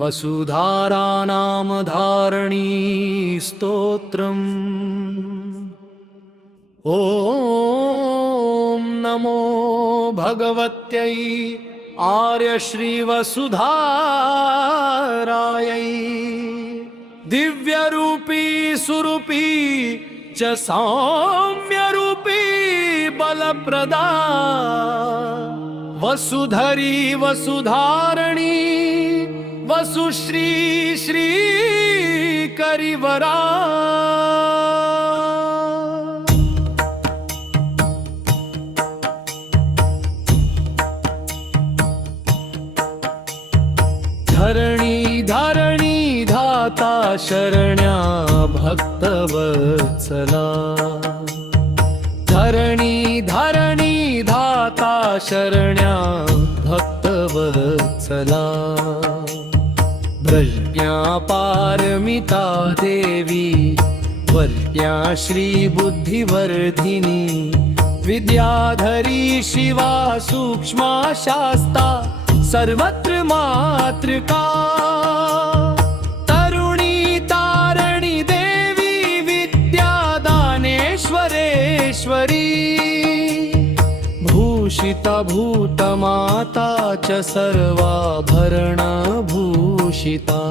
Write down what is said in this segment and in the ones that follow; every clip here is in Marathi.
वसुधारानामधारणी स्तोत्रम्। ॐ नमो भगवत्यै आर्यश्रीवसुधारायै। दिव्यरूपी सुरूपी च सौम्यरूपी बलप्रदा। वसुधरी वसुधारणी वसुश्री श्री करिवरा। धरणी धरणी धाता शरण्या भक्तवत्सला। धरणी धरणी धाता शरण्या भक्तवत्सला। प्रज्ञा पारमिता देवी वर्या श्री बुद्धिवर्धिनी। विद्याधरी शिवा सूक्ष्मा शास्ता सर्वत्र मातृका। तरुणी तारणी देवी विद्यादानेश्वरेश्वरी। भूषिता भूतमाता च सर्वाभरणभूषिता।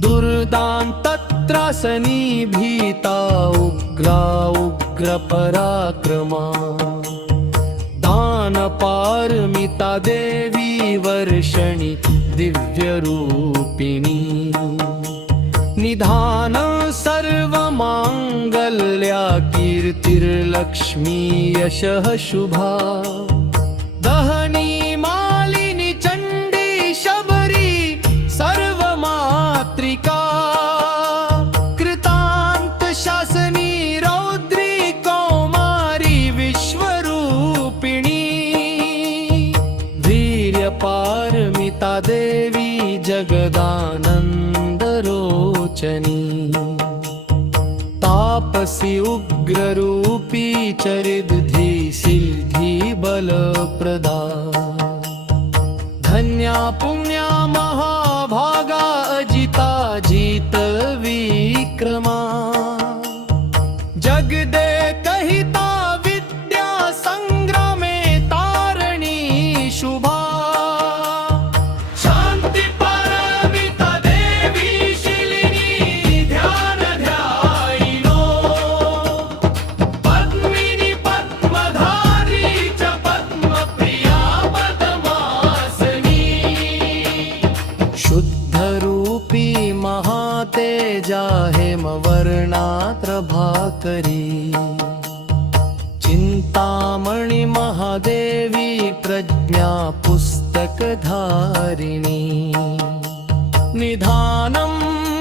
दुर्दान्तत्रासनी भीता उग्रा उग्रपराक्रमा। दानपारमिता देवी वर्षणि दिव्यरूपिणी। निधान सर्वमाङ्गल्या कीर्तिर्लक्ष्मी यशः शुभा। दहनी मालिनी चण्डी शबरी सर्वमातृका। कृतान्त शासनी रौद्री कौमारी विश्वरूपिणी। वीर्यपारमिता देवी जगदानन्दरोचनी। तापसी उग्ररूपी चरिद्धी सिद्धि बलप्रदा। धन्या पुण्या महाभागा अजिता जित विक्रमा। जगदे कहिता विद्या संग्रामे तारणी शुभा। शांति परमिता देवी शिलिनी ध्यान ध्यायिनो। पद्मिनी पद्मधारी च पद्मप्रिया पद्मासनी। शुद्धरूपी महातेजा हेमवर्णा प्रभाकरी। चिंतामणि महादेवी प्रज्ञा पुस्तकधारिणी। निधानं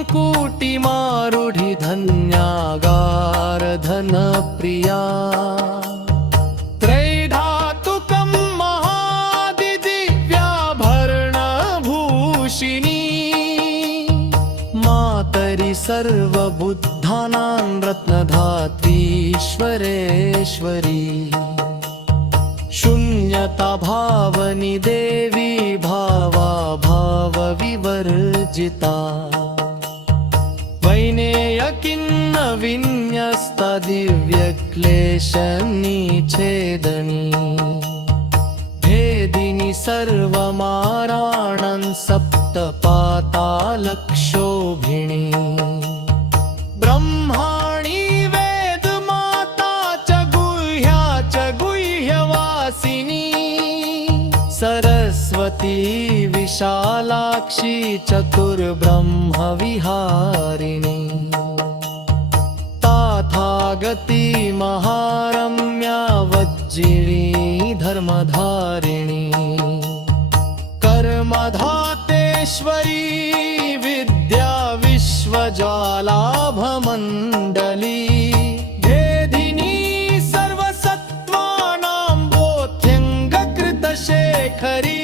कूटिमारूढि धन्यागार धनप्रिया। त्रैधातुकं महादिदिव्याभरणभूषिणी। मातरि सर्वबुद्धानां रत्नधात्रीश्वरेश्वरी। शून्यता भावनि देवी भावा भाव विवर्जिता। वैनेयकिन्न विन्यस्ता दिव्यक्लेशनिच्छेदनी। भेदिनी सर्वमाराणं सप्तपातालक्षोभिणी। ब्रह्माणि वेदमाता च गुह्या च गुह्यवासिनी। सरस्वती विशालाक्षी चतुर्ब्रह्मविहारिणी। ताथागती महारम्या वज्जिनी धर्मधारिणी। कर्मधातेश्वरी विद्या विश्वज्वालाभमण्डली। भेदिनी सर्वसत्त्वानां बोध्यङ्गकृतशेखरी।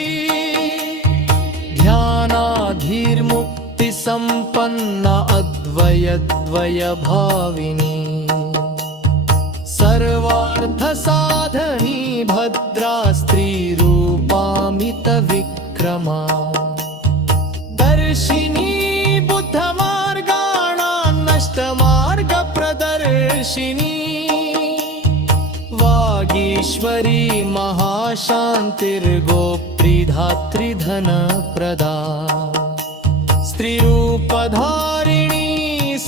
ध्यानाधीर्मुक्तिसम्पन्ना अद्वयद्वयभाविनी। सर्वार्थसाधनी भद्रा स्त्रीरूपामि पुनीत विक्रमा दर्शिनी बुद्धमार्गाणां नष्टमार्ग प्रदर्शिनी वागीश्वरी महाशान्तिर्गोप्त्री धनप्रदा स्त्रीरूपधारिणी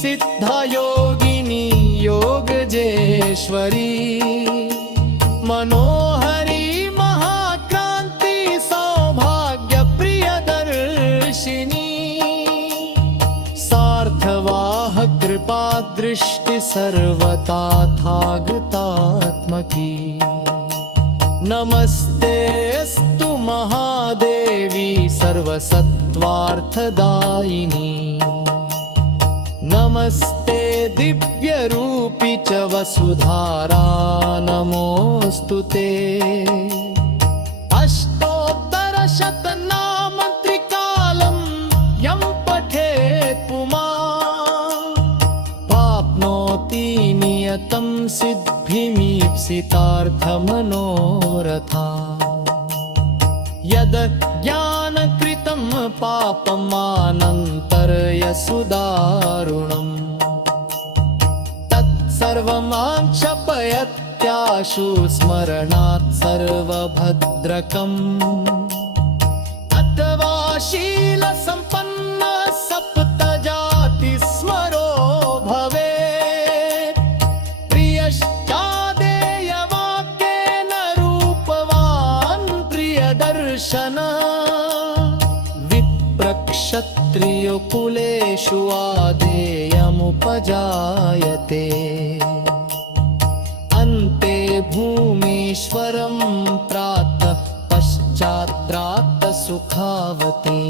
सिद्धयोगिनी योगजेश्वरी मनोहरी महाक्रांति सौभाग्यप्रियदर्शिनी सार्थवाह कृपा दृष्टि सर्वताथागतात्मकी नमस्तेऽस्तु महादेवी सर्वसत्त्वार्थदायिनी नमस्ते दिव्यरूपी च वसुधारा नमोऽस्तु ते अष्टोत्तरशतनाम त्रिकालं यं पठेत् पुमान् प्राप्नोति नियतं सिद्धिमीप्सितार्थमनोरथा यद् ज्ञानकृतं पापमानन्तर्यसुदारुणम् तत्सर्वमां क्षपयत्याशु स्मरणात् सर्वभद्रकम् अथवा शीलसम्पन्न सप्तजातिस्मरो भवेत् प्रियश्चादेयवाक्येन रूपवान् प्रियदर्शन विप्रक्षत्रियकुलेषु आदेयमुपजायते अन्ते भूमीश्वरं प्रातः पश्चाद्रात्तः सुखावती